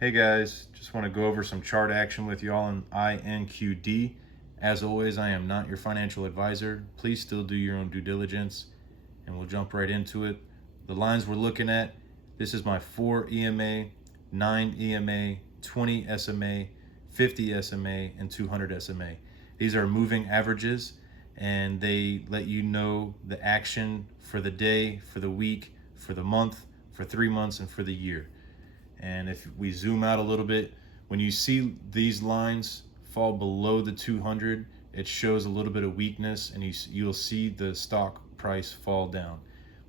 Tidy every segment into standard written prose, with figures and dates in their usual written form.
Hey guys, just want to go over some chart action with y'all in Inqd. As always, I am not your financial advisor. Please still do your own due diligence, and we'll jump right into it. The lines we're looking at, this is my 4 EMA, 9 EMA, 20 SMA, 50 SMA, and 200 SMA. These are moving averages, and they let you know the action for the day, for the week, for the month, for 3 months, and for the year. And if we zoom out a little bit, when you see these lines fall below the 200, it shows a little bit of weakness, and you'll see the stock price fall down.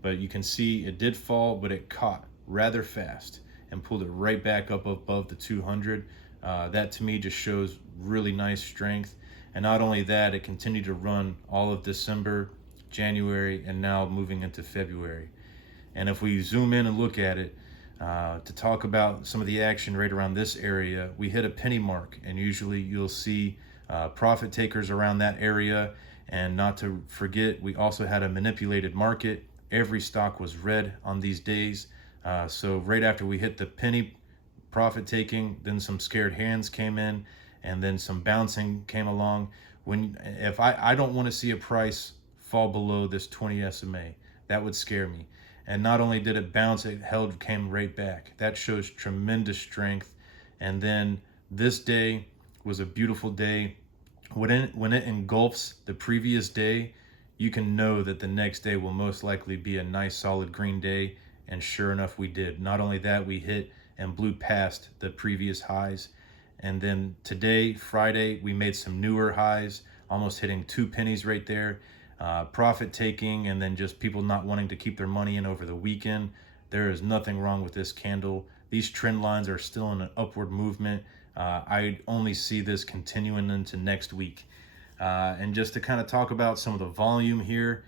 But you can see it did fall, but it caught rather fast and pulled it right back up above the 200. That to me just shows really nice strength. And not only that, it continued to run all of December, January, and now moving into February. And if we zoom in and look at it, to talk about some of the action right around this area, we hit a penny mark, and usually you'll see profit takers around that area. And not to forget, we also had a manipulated market. Every stock was red on these days. So right after we hit the penny profit taking, then some scared hands came in, and then some bouncing came along. If I don't want to see a price fall below this 20 SMA, that would scare me. And not only did it bounce, it came right back. That shows tremendous strength. And then this day was a beautiful day. When it engulfs the previous day, you can know that the next day will most likely be a nice solid green day. And sure enough, we did. Not only that, we hit and blew past the previous highs. And then today, Friday, we made some newer highs, almost hitting 2 pennies right there. Profit taking, and then just people not wanting to keep their money in over the weekend. There is nothing wrong with this candle. These trend lines are still in an upward movement. I only see this continuing into next week. And just to kind of talk about some of the volume here,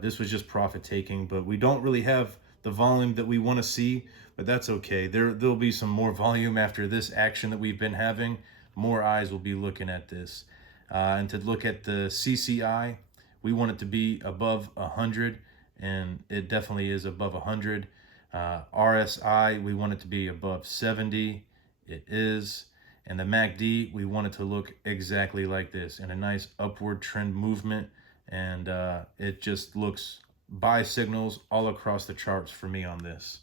this was just profit taking, but we don't really have the volume that we want to see, but that's okay. There'll be some more volume after this action that we've been having. More eyes will be looking at this. And to look at the CCI, we want it to be above 100, and it definitely is above 100. RSI, we want it to be above 70. It is. And the MACD, we want it to look exactly like this, in a nice upward trend movement. And it just looks buy signals all across the charts for me on this.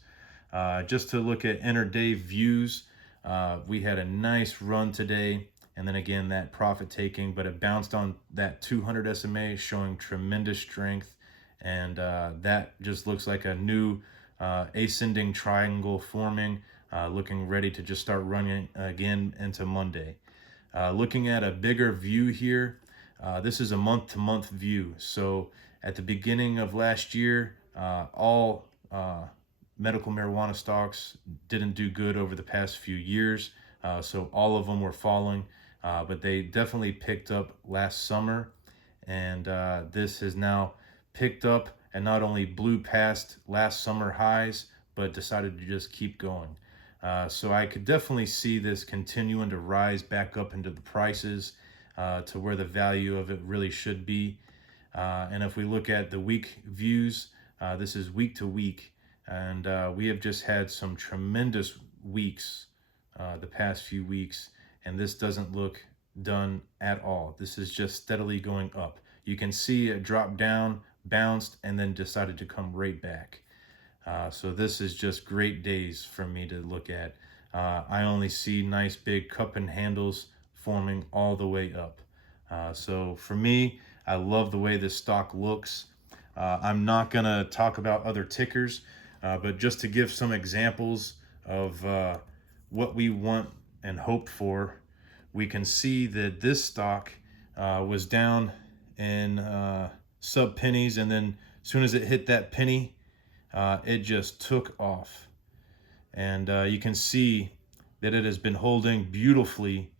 Just to look at intraday views, we had a nice run today. And then again, that profit taking, but it bounced on that 200 SMA, showing tremendous strength. And that just looks like a new ascending triangle forming, looking ready to just start running again into Monday. Looking at a bigger view here, this is a month-to-month view. So at the beginning of last year, all medical marijuana stocks didn't do good over the past few years. So all of them were falling. But they definitely picked up last summer, and this has now picked up and not only blew past last summer highs, but decided to just keep going. So I could definitely see this continuing to rise back up into the prices to where the value of it really should be. And if we look at the week views, this is week to week, and we have just had some tremendous weeks the past few weeks. And this doesn't look done at all. This is just steadily going up. You can see it dropped down, bounced, and then decided to come right back. So this is just great days for me to look at. I only see nice big cup and handles forming all the way up. So for me, I love the way this stock looks. I'm not gonna talk about other tickers, but just to give some examples of what we want and hope for, we can see that this stock was down in sub pennies, and then as soon as it hit that penny, it just took off. And you can see that it has been holding beautifully,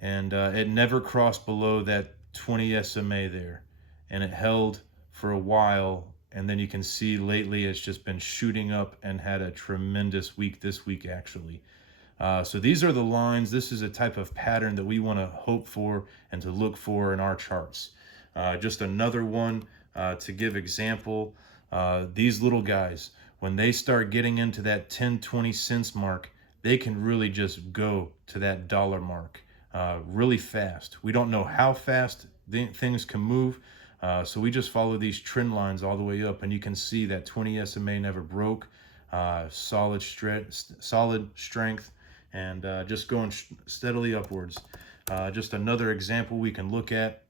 and it never crossed below that 20 SMA there, and it held for a while. And then you can see lately it's just been shooting up and had a tremendous week this week, actually. So these are the lines. This is a type of pattern that we want to hope for and to look for in our charts. Just another one to give example, these little guys, when they start getting into that 10-20 cents mark, they can really just go to that dollar mark really fast. We don't know how fast things can move. So we just follow these trend lines all the way up, and you can see that 20 SMA never broke. Solid strength, and just going steadily upwards. Just another example we can look at.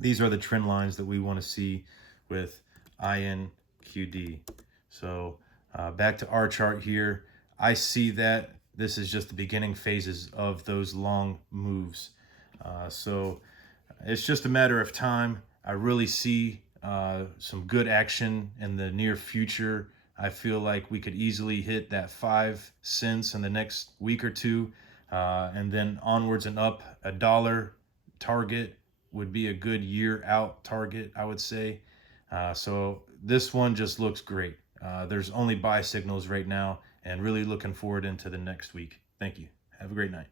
These are the trend lines that we want to see with Inqd. So back to our chart here. I see that this is just the beginning phases of those long moves. So it's just a matter of time. I really see some good action in the near future. I feel like we could easily hit that 5 cents in the next week or two, and then onwards and up. $1 target would be a good year out target, I would say. So this one just looks great. There's only buy signals right now, and really looking forward into the next week. Thank you. Have a great night.